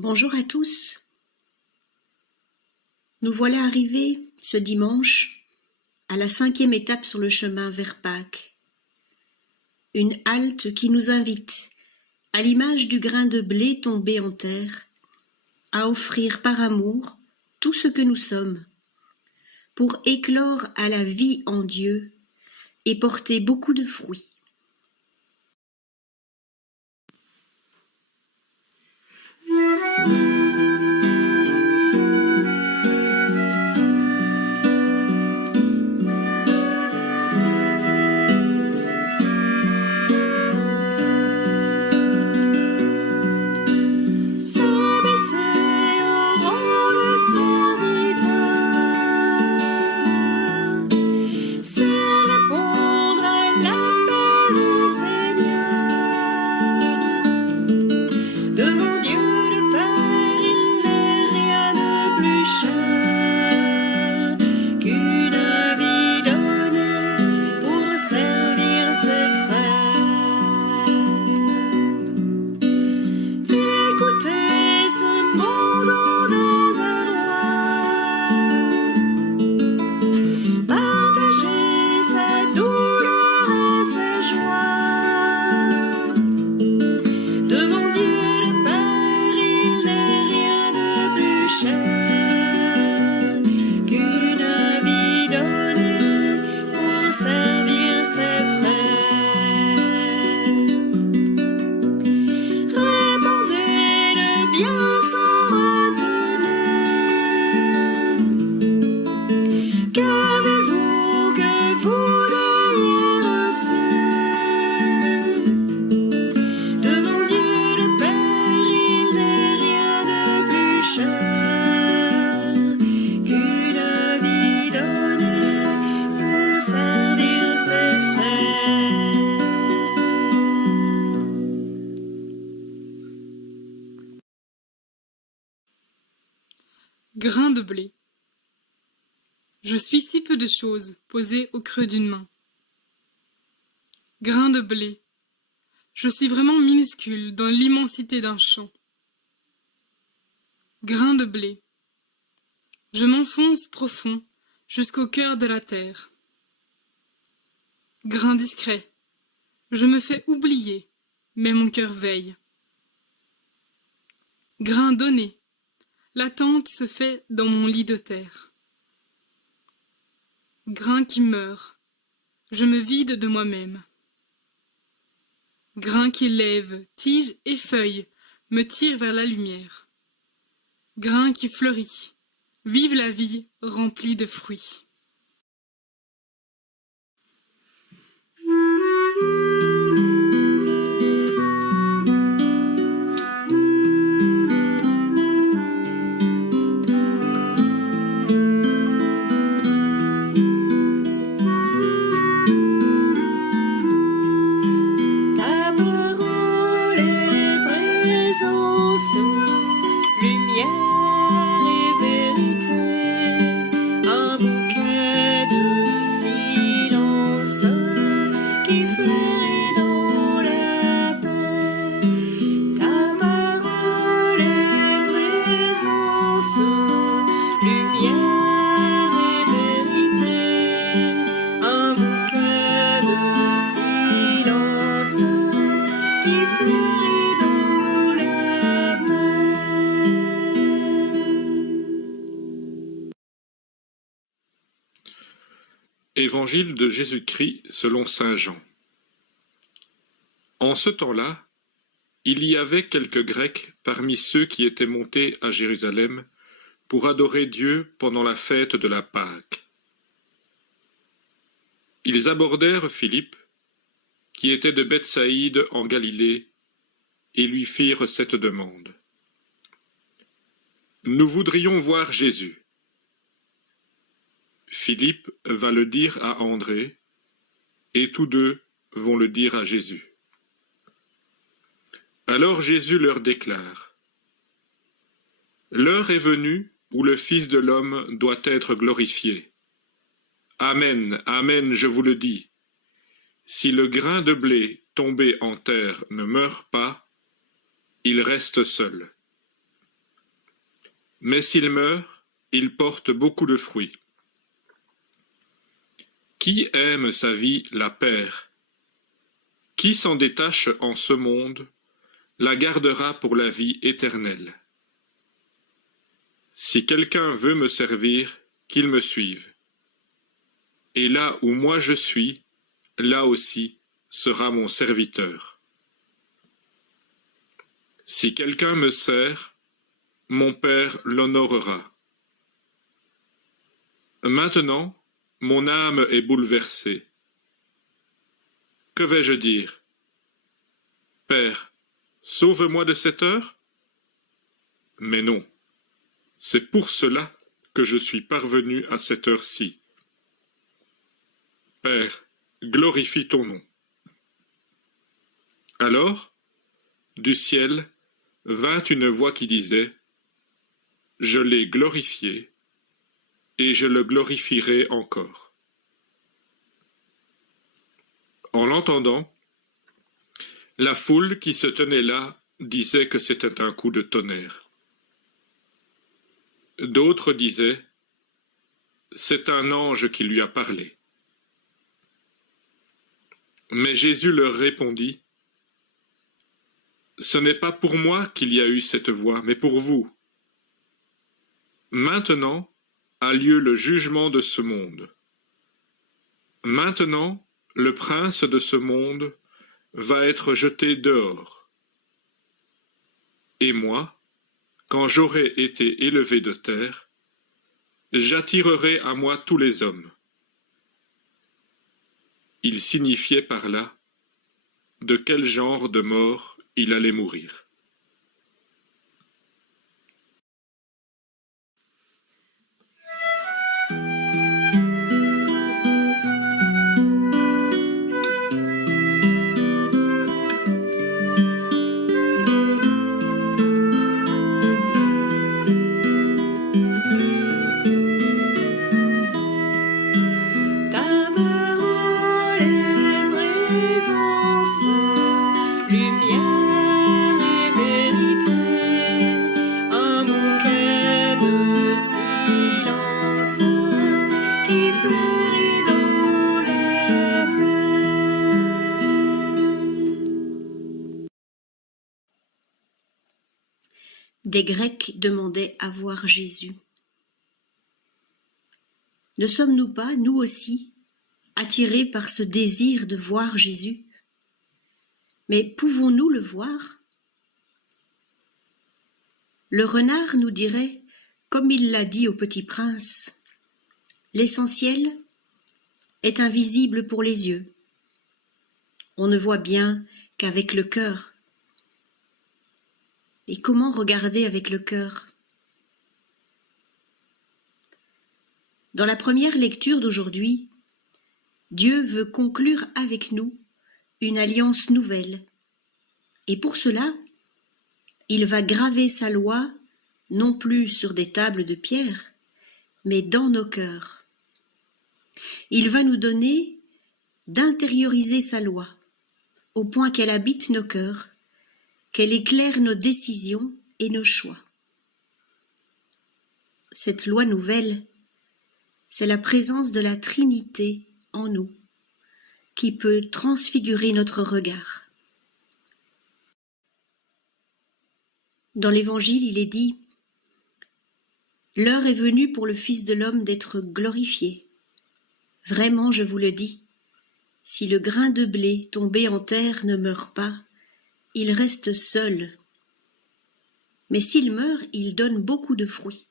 Bonjour à tous. Nous voilà arrivés, ce dimanche, à la 5e étape sur le chemin vers Pâques. Une halte qui nous invite, à l'image du grain de blé tombé en terre, à offrir par amour tout ce que nous sommes, pour éclore à la vie en Dieu et porter beaucoup de fruits. Grain de blé. Je suis si peu de choses posées au creux d'une main. Grain de blé. Je suis vraiment minuscule dans l'immensité d'un champ. Grain de blé. Je m'enfonce profond jusqu'au cœur de la terre. Grain discret. Je me fais oublier, mais mon cœur veille. Grain donné. L'attente se fait dans mon lit de terre. Grain qui meurt, je me vide de moi-même. Grain qui lève, tige et feuille, me tire vers la lumière. Grain qui fleurit, vive la vie remplie de fruits. Évangile de Jésus-Christ selon saint Jean. En ce temps-là, il y avait quelques Grecs parmi ceux qui étaient montés à Jérusalem pour adorer Dieu pendant la fête de la Pâque. Ils abordèrent Philippe, qui était de Bethsaïde en Galilée, et lui firent cette demande. « Nous voudrions voir Jésus. » Philippe va le dire à André, et tous deux vont le dire à Jésus. Alors Jésus leur déclare : « L'heure est venue où le Fils de l'homme doit être glorifié. Amen, amen, je vous le dis. Si le grain de blé tombé en terre ne meurt pas, il reste seul. Mais s'il meurt, il porte beaucoup de fruits. Qui aime sa vie la perd. Qui s'en détache en ce monde, la gardera pour la vie éternelle. Si quelqu'un veut me servir, qu'il me suive. Et là où moi je suis, là aussi sera mon serviteur. Si quelqu'un me sert, mon Père l'honorera. Maintenant, mon âme est bouleversée. Que vais-je dire? Père, sauve-moi de cette heure? Mais non, c'est pour cela que je suis parvenu à cette heure-ci. Père, glorifie ton nom. Alors, du ciel, vint une voix qui disait, « Je l'ai glorifié, et je le glorifierai encore. » En l'entendant, la foule qui se tenait là disait que c'était un coup de tonnerre. D'autres disaient, « C'est un ange qui lui a parlé. » Mais Jésus leur répondit, « Ce n'est pas pour moi qu'il y a eu cette voix, mais pour vous. Maintenant a lieu le jugement de ce monde. Maintenant, le prince de ce monde va être jeté dehors. Et moi, quand j'aurai été élevé de terre, j'attirerai à moi tous les hommes. » Il signifiait par là de quel genre de mort il allait mourir. Des Grecs demandaient à voir Jésus. Ne sommes-nous pas, nous aussi, attirés par ce désir de voir Jésus? Mais pouvons-nous le voir? Le renard nous dirait, comme il l'a dit au Petit Prince, « L'essentiel est invisible pour les yeux. On ne voit bien qu'avec le cœur. » Et comment regarder avec le cœur? Dans la première lecture d'aujourd'hui, Dieu veut conclure avec nous une alliance nouvelle. Et pour cela, il va graver sa loi non plus sur des tables de pierre, mais dans nos cœurs. Il va nous donner d'intérioriser sa loi, au point qu'elle habite nos cœurs, qu'elle éclaire nos décisions et nos choix. Cette loi nouvelle, c'est la présence de la Trinité en nous, qui peut transfigurer notre regard. Dans l'Évangile, il est dit « L'heure est venue pour le Fils de l'homme d'être glorifié. Vraiment, je vous le dis, si le grain de blé tombé en terre ne meurt pas, il reste seul. Mais s'il meurt, il donne beaucoup de fruits. »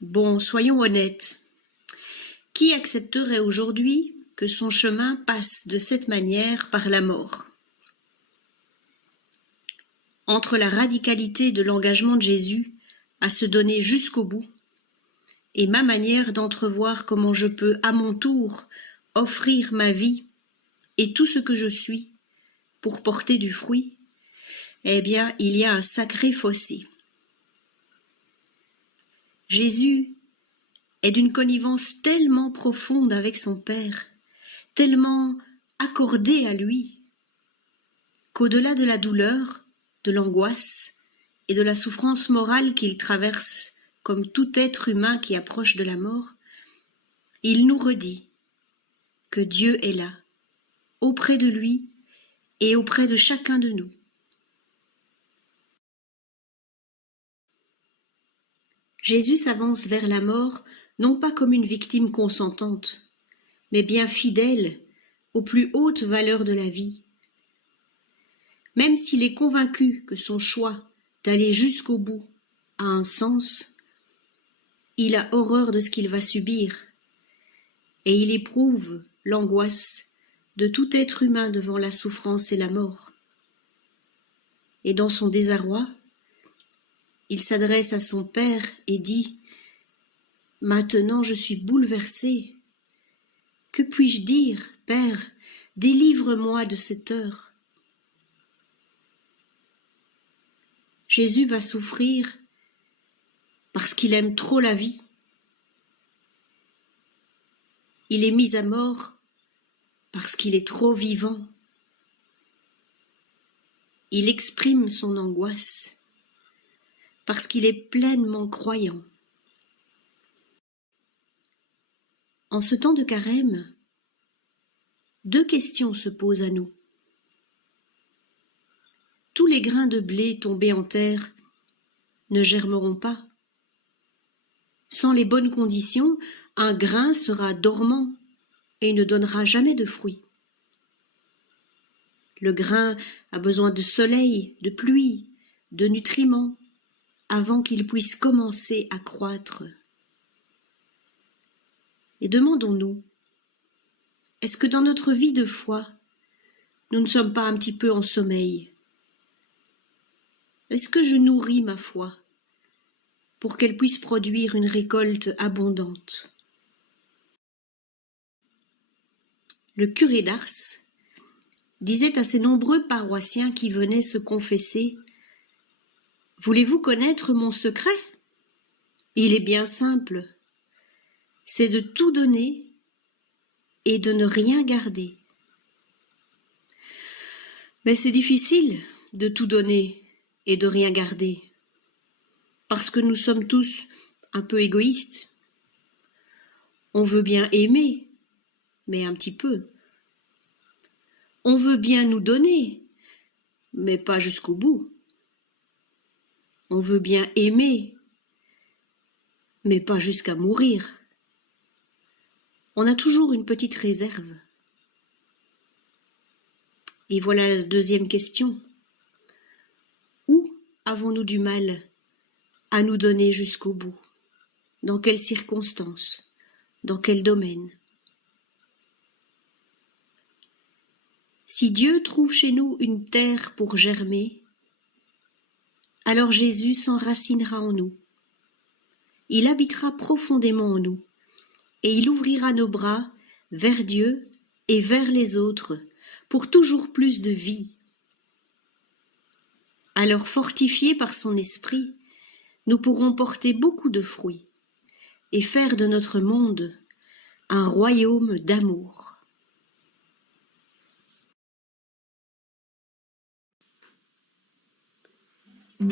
Bon, soyons honnêtes. Qui accepterait aujourd'hui que son chemin passe de cette manière par la mort? Entre la radicalité de l'engagement de Jésus à se donner jusqu'au bout et ma manière d'entrevoir comment je peux, à mon tour, offrir ma vie et tout ce que je suis pour porter du fruit, eh bien, il y a un sacré fossé. Jésus est d'une connivence tellement profonde avec son Père, tellement accordé à lui, qu'au-delà de la douleur, de l'angoisse et de la souffrance morale qu'il traverse comme tout être humain qui approche de la mort, il nous redit que Dieu est là, auprès de lui et auprès de chacun de nous. Jésus s'avance vers la mort, non pas comme une victime consentante, mais bien fidèle aux plus hautes valeurs de la vie. Même s'il est convaincu que son choix d'aller jusqu'au bout a un sens, il a horreur de ce qu'il va subir, et il éprouve l'angoisse de tout être humain devant la souffrance et la mort. Et dans son désarroi, il s'adresse à son Père et dit « Maintenant je suis bouleversé. Que puis-je dire, Père, délivre-moi de cette heure. » Jésus va souffrir parce qu'il aime trop la vie. Il est mis à mort parce qu'il est trop vivant. Il exprime son angoisse parce qu'il est pleinement croyant. En ce temps de carême, 2 questions se posent à nous. Tous les grains de blé tombés en terre ne germeront pas. Sans les bonnes conditions, un grain sera dormant et ne donnera jamais de fruits. Le grain a besoin de soleil, de pluie, de nutriments, avant qu'il puisse commencer à croître. Et demandons-nous, est-ce que dans notre vie de foi, nous ne sommes pas un petit peu en sommeil? Est-ce que je nourris ma foi pour qu'elle puisse produire une récolte abondante? Le curé d'Ars disait à ses nombreux paroissiens qui venaient se confesser « Voulez-vous connaître mon secret? Il est bien simple, c'est de tout donner et de ne rien garder. » Mais c'est difficile de tout donner et de rien garder, parce que nous sommes tous un peu égoïstes. On veut bien aimer, mais un petit peu. On veut bien nous donner, mais pas jusqu'au bout. On veut bien aimer, mais pas jusqu'à mourir. On a toujours une petite réserve. Et voilà la 2e question. Où avons-nous du mal à nous donner jusqu'au bout? Dans quelles circonstances? Dans quel domaine? Si Dieu trouve chez nous une terre pour germer, alors Jésus s'enracinera en nous. Il habitera profondément en nous et il ouvrira nos bras vers Dieu et vers les autres pour toujours plus de vie. Alors fortifiés par son esprit, nous pourrons porter beaucoup de fruits et faire de notre monde un royaume d'amour. Tu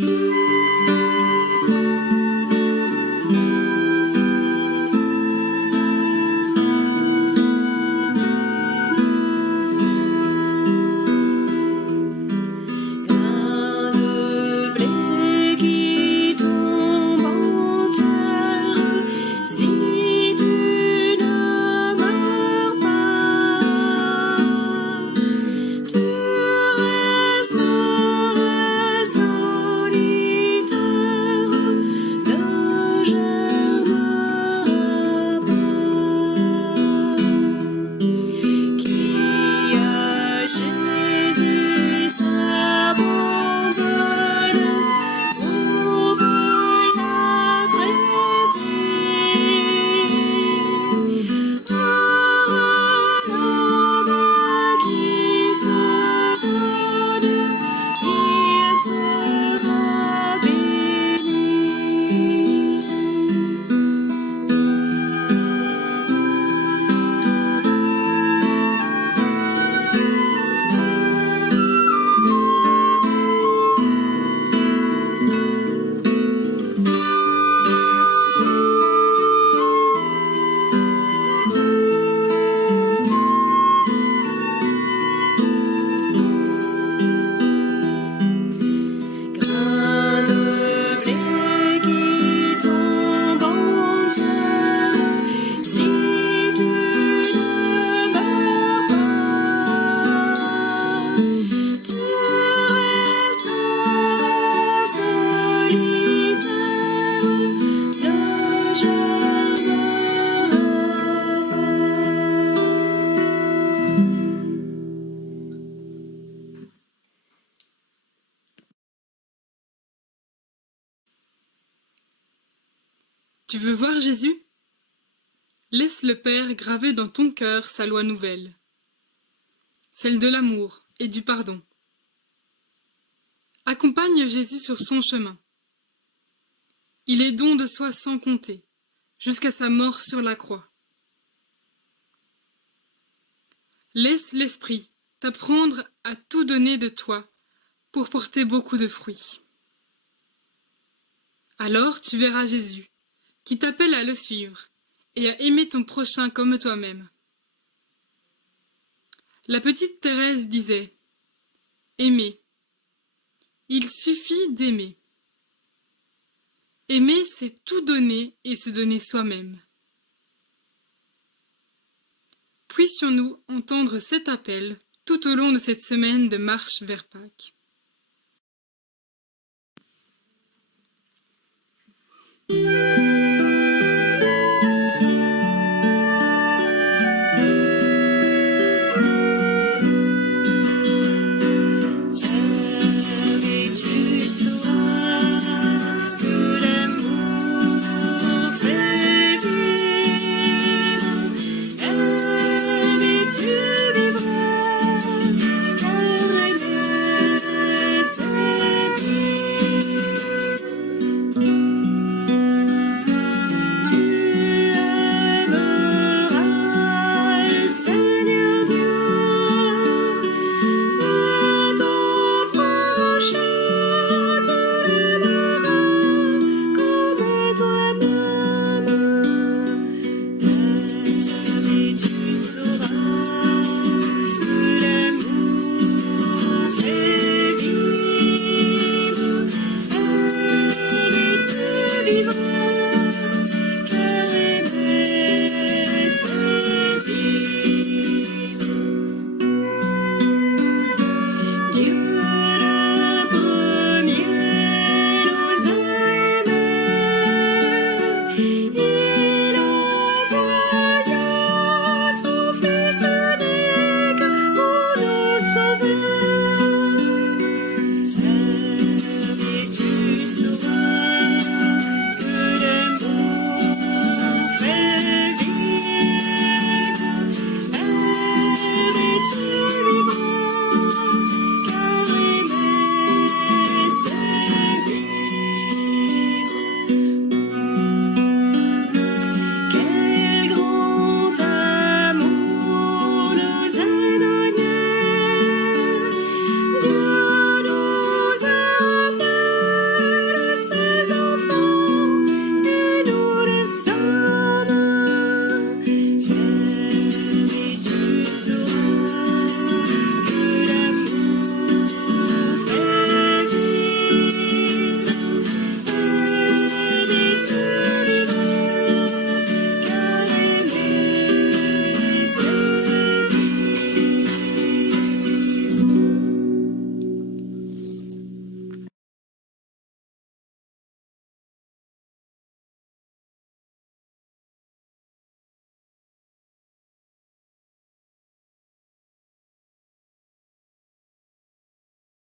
resteras solitaire. Tu veux voir Jésus? Laisse le Père graver dans ton cœur sa loi nouvelle, celle de l'amour et du pardon. Accompagne Jésus sur son chemin. Il est don de soi sans compter, jusqu'à sa mort sur la croix. Laisse l'Esprit t'apprendre à tout donner de toi pour porter beaucoup de fruits. Alors tu verras Jésus, qui t'appelle à le suivre et à aimer ton prochain comme toi-même. La petite Thérèse disait « Aimer. Il suffit d'aimer. Aimer, c'est tout donner et se donner soi-même. » Puissions-nous entendre cet appel tout au long de cette semaine de marche vers Pâques.